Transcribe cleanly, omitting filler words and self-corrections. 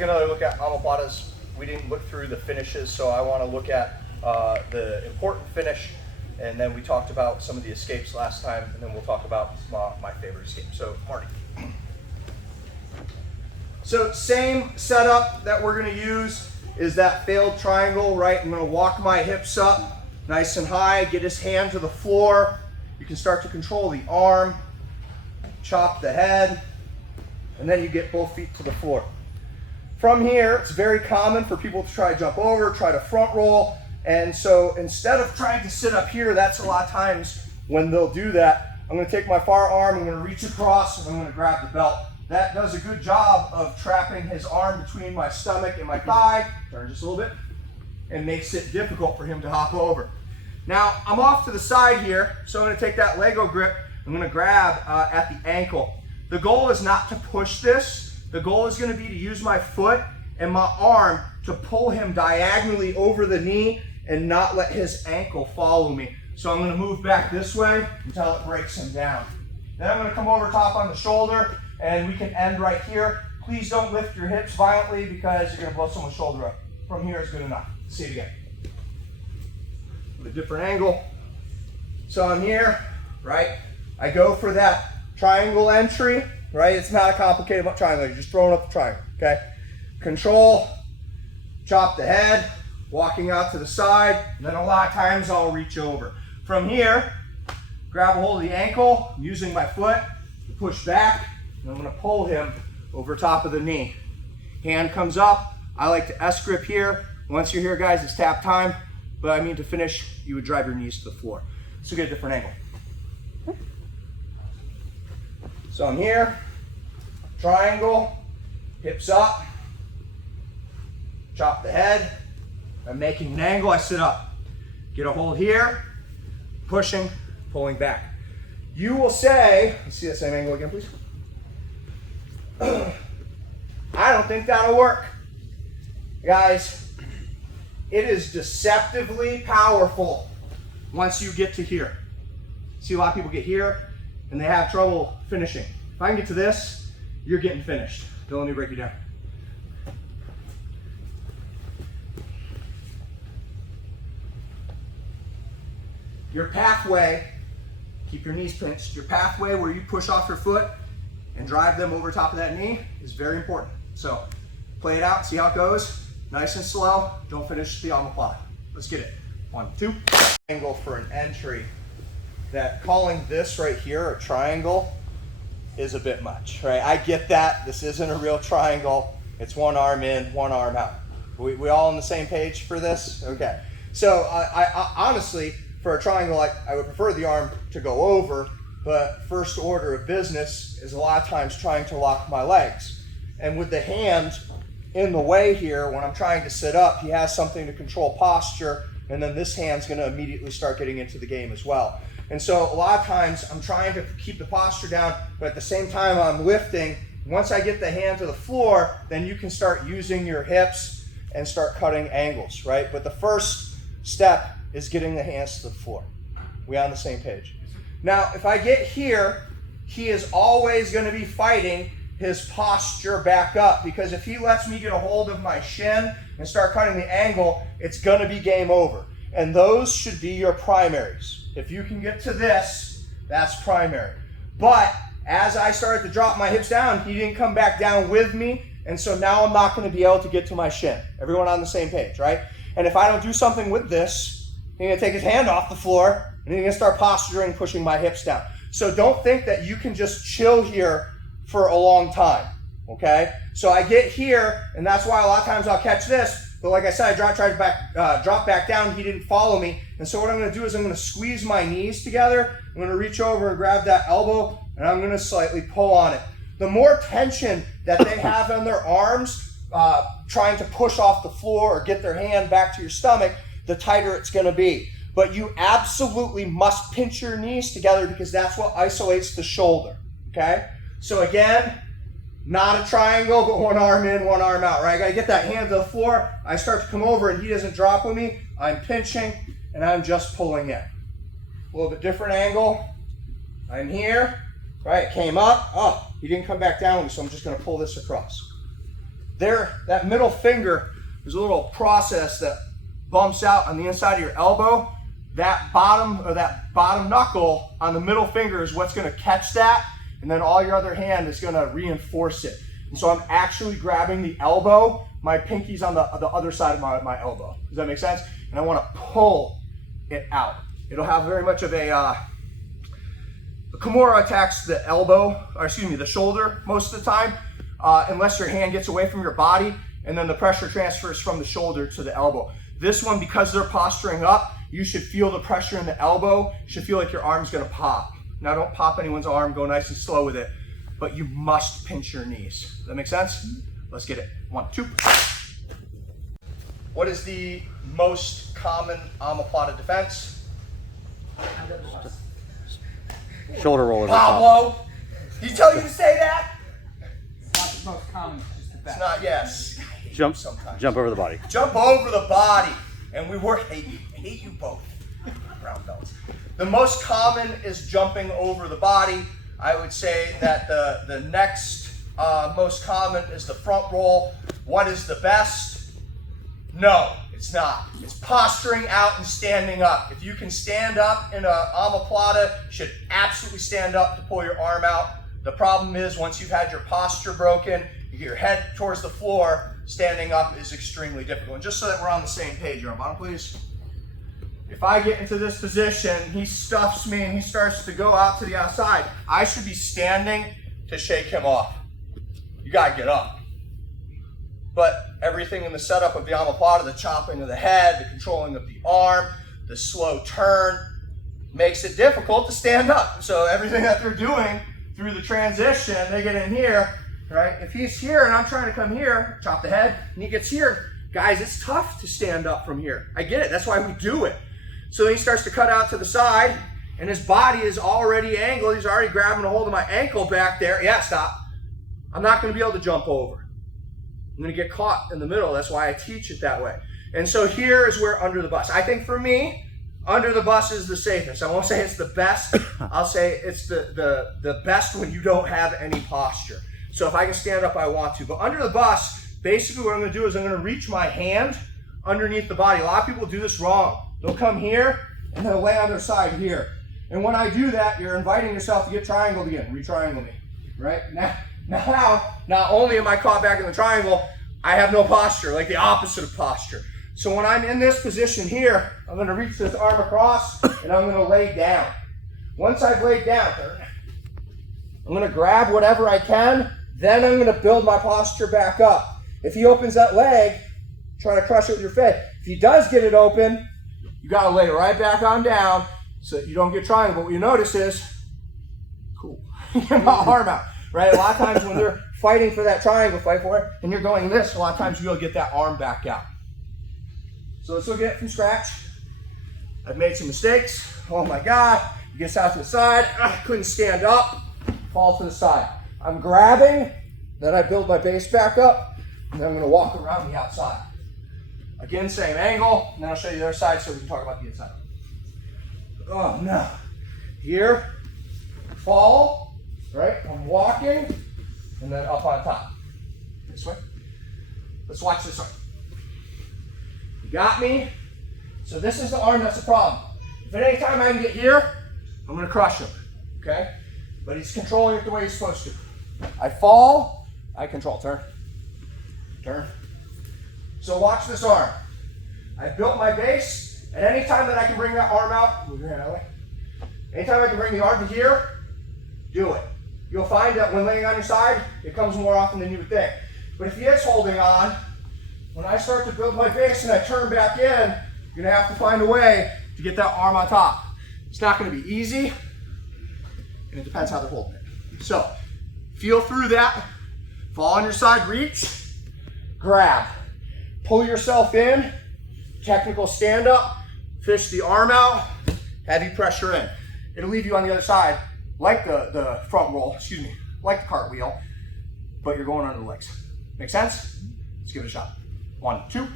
take another look at omoplatas. We didn't look through the finishes, so I want to look at the important finish, and then we talked about some of the escapes last time, and then we'll talk about my favorite escape. So, Marty. So, same setup that we're going to use is that failed triangle, right? I'm going to walk my hips up nice and high, get his hand to the floor. You can start to control the arm, chop the head, and then you get both feet to the floor. From here, it's very common for people to try to jump over, try to front roll, and so instead of trying to sit up here, that's a lot of times when they'll do that. I'm going to take my far arm, I'm going to reach across, and I'm going to grab the belt. That does a good job of trapping his arm between my stomach and my thigh, turn just a little bit, and makes it difficult for him to hop over. Now, I'm off to the side here, so I'm going to take that Lego grip, I'm going to grab at the ankle. The goal is not to push this, the goal is going to be to use my foot and my arm to pull him diagonally over the knee and not let his ankle follow me. So I'm going to move back this way until it breaks him down. Then I'm going to come over top on the shoulder, and we can end right here. Please don't lift your hips violently because you're going to blow someone's shoulder up. From here is good enough. Let's see it again. With a different angle. So I'm here, right? I go for that triangle entry, right? It's not a complicated triangle. You're just throwing up the triangle, okay? Control, chop the head, walking out to the side, and then a lot of times I'll reach over. From here, grab a hold of the ankle, using my foot to push back, and I'm going to pull him over top of the knee. Hand comes up. I like to S grip here. Once you're here, guys, it's tap time. But I mean, to finish, you would drive your knees to the floor. So get a different angle. So I'm here, triangle, hips up, chop the head. I'm making an angle, I sit up. Get a hold here, pushing, pulling back. You will say, let's see that same angle again, please. I don't think that'll work. Guys, it is deceptively powerful once you get to here. See, a lot of people get here and they have trouble finishing. If I can get to this, you're getting finished. Don't let me break you down. Your pathway, keep your knees pinched, your pathway where you push off your foot and drive them over top of that knee is very important. So play it out, see how it goes. Nice and slow, don't finish the omoplata. Let's get it. 1, 2. Angle for an entry. That calling this right here a triangle is a bit much, right? I get that, this isn't a real triangle. It's one arm in, one arm out. We all on the same page for this? Okay. So I honestly, for a triangle, I would prefer the arm to go over, but first order of business is a lot of times trying to lock my legs. And with the hand in the way here, when I'm trying to sit up, he has something to control posture, and then this hand's gonna immediately start getting into the game as well. And so a lot of times I'm trying to keep the posture down, but at the same time I'm lifting. Once I get the hand to the floor, then you can start using your hips and start cutting angles, right? But the first step is getting the hands to the floor. We on the same page? Now, if I get here, he is always going to be fighting his posture back up, because if he lets me get a hold of my shin and start cutting the angle, it's going to be game over. And those should be your primaries. If you can get to this, that's primary. But as I started to drop my hips down, he didn't come back down with me, and so now I'm not going to be able to get to my shin. Everyone on the same page, right? And if I don't do something with this, he's going to take his hand off the floor, and he's going to start posturing, pushing my hips down. So don't think that you can just chill here for a long time, okay? So I get here, and that's why a lot of times I'll catch this, but like I said, I tried to drop back down, he didn't follow me, and so what I'm going to do is I'm going to squeeze my knees together, I'm going to reach over and grab that elbow, and I'm going to slightly pull on it. The more tension that they have on their arms, trying to push off the floor or get their hand back to your stomach, the tighter it's going to be. But you absolutely must pinch your knees together, because that's what isolates the shoulder, okay? So again, not a triangle, but one arm in, one arm out, right? I got to get that hand to the floor. I start to come over and he doesn't drop with me. I'm pinching and I'm just pulling in. A little bit different angle. I'm here, right? Came up. Oh, he didn't come back down with me, so I'm just going to pull this across. there, that middle finger, there's a little process that bumps out on the inside of your elbow. That bottom knuckle on the middle finger is what's going to catch that, and then all your other hand is going to reinforce it. And so I'm actually grabbing the elbow, my pinky's on the other side of my elbow. Does that make sense? And I want to pull it out. It'll have very much of a Kimura attacks the elbow, or excuse me, the shoulder most of the time, unless your hand gets away from your body, and then the pressure transfers from the shoulder to the elbow. This one, because they're posturing up, you should feel the pressure in the elbow. You should feel like your arm's gonna pop. Now don't pop anyone's arm, go nice and slow with it, but you must pinch your knees. Does that make sense? Let's get it. 1, 2. What is the most common omoplata defense? Shoulder roll over the Pablo, he tell you to say that? It's not the most common, it's just the best. It's not, yes. Jump, Sometimes. jump over the body. Jump over the body. And we work, hate you both, brown belts. The most common is jumping over the body. I would say that the next most common is the front roll. What is the best? No, it's not. It's posturing out and standing up. If you can stand up in a omoplata, you should absolutely stand up to pull your arm out. The problem is once you've had your posture broken, you get your head towards the floor, standing up is extremely difficult. And just so that we're on the same page, your bottom please. If I get into this position, he stuffs me and he starts to go out to the outside, I should be standing to shake him off. You gotta get up. But everything in the setup of the omoplata, the chopping of the head, the controlling of the arm, the slow turn, makes it difficult to stand up. So everything that they're doing through the transition, they get in here, right? If he's here and I'm trying to come here, chop the head, and he gets here, guys, it's tough to stand up from here. I get it, that's why we do it. So then he starts to cut out to the side, and his body is already angled. He's already grabbing a hold of my ankle back there. Yeah, stop. I'm not gonna be able to jump over. I'm gonna get caught in the middle. That's why I teach it that way. And so here is where under the bus. I think for me, under the bus is the safest. I won't say it's the best. I'll say it's the best when you don't have any posture. So if I can stand up, I want to. But under the bus, basically what I'm gonna do is I'm gonna reach my hand underneath the body. A lot of people do this wrong. They'll come here and they'll lay on their side here. And when I do that, you're inviting yourself to get triangled again. Re-triangle me, right? Now, not only am I caught back in the triangle, I have no posture, like the opposite of posture. So when I'm in this position here, I'm gonna reach this arm across and I'm gonna lay down. Once I've laid down, I'm gonna grab whatever I can, then I'm gonna build my posture back up. If he opens that leg, try to crush it with your fist. If he does get it open, you gotta lay right back on down so that you don't get triangle. But what you notice is, cool, get my arm out, right? A lot of times when they're fighting for that triangle, fight for it, and you're going this, a lot of times you'll get that arm back out. So let's look at it from scratch. I've made some mistakes. Oh my God, he gets out to the side, couldn't stand up, fall to the side. I'm grabbing, then I build my base back up, and then I'm gonna walk around the outside. Again, same angle, and then I'll show you the other side so we can talk about the inside. Oh no. Here, fall, right? I'm walking, and then up on top. This way. Let's watch this arm. You got me? So this is the arm that's the problem. If at any time I can get here, I'm gonna crush him, okay? But he's controlling it the way he's supposed to. I fall, I control, turn, turn. So watch this arm. I've built my base, and anytime that I can bring that arm out, move your hand that way. Anytime I can bring the arm to here, do it. You'll find that when laying on your side, it comes more often than you would think. But if he is holding on, when I start to build my base and I turn back in, you're gonna have to find a way to get that arm on top. It's not gonna be easy, and it depends how they're holding it. So, feel through that, fall on your side, reach, grab. Pull yourself in, technical stand up, fish the arm out, heavy pressure in. It'll leave you on the other side like the front roll, excuse me, like the cartwheel, but you're going under the legs. Make sense? Let's give it a shot. 1, 2.